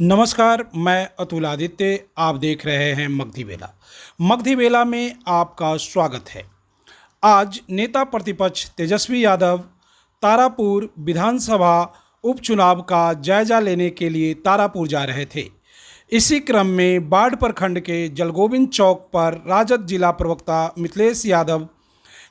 नमस्कार, मैं अतुल आदित्य। आप देख रहे हैं मगधी बेला। मगधी बेला में आपका स्वागत है। आज नेता प्रतिपक्ष तेजस्वी यादव तारापुर विधानसभा उपचुनाव का जायजा लेने के लिए तारापुर जा रहे थे। इसी क्रम में बाढ़ प्रखंड के जलगोविंद चौक पर राजद जिला प्रवक्ता मिथिलेश यादव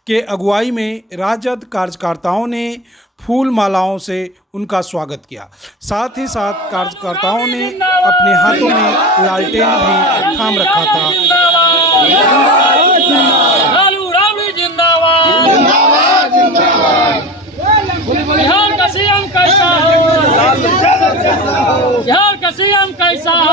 के अगुवाई में राजद कार्यकर्ताओं ने फूल मालाओं से उनका स्वागत किया। साथ ही साथ कार्यकर्ताओं ने अपने हाथों में लालटेन भी थाम रखा था। बिहार का सीएम कैसा हो? बिहार का सीएम कैसा हो?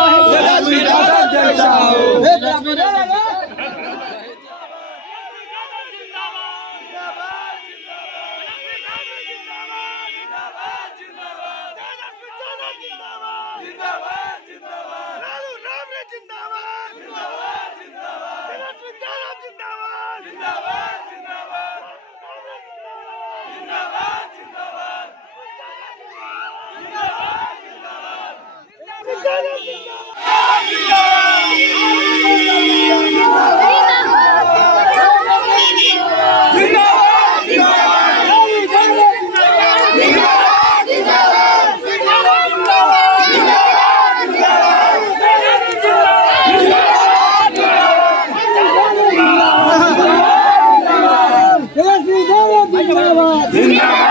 जिंदाबाद।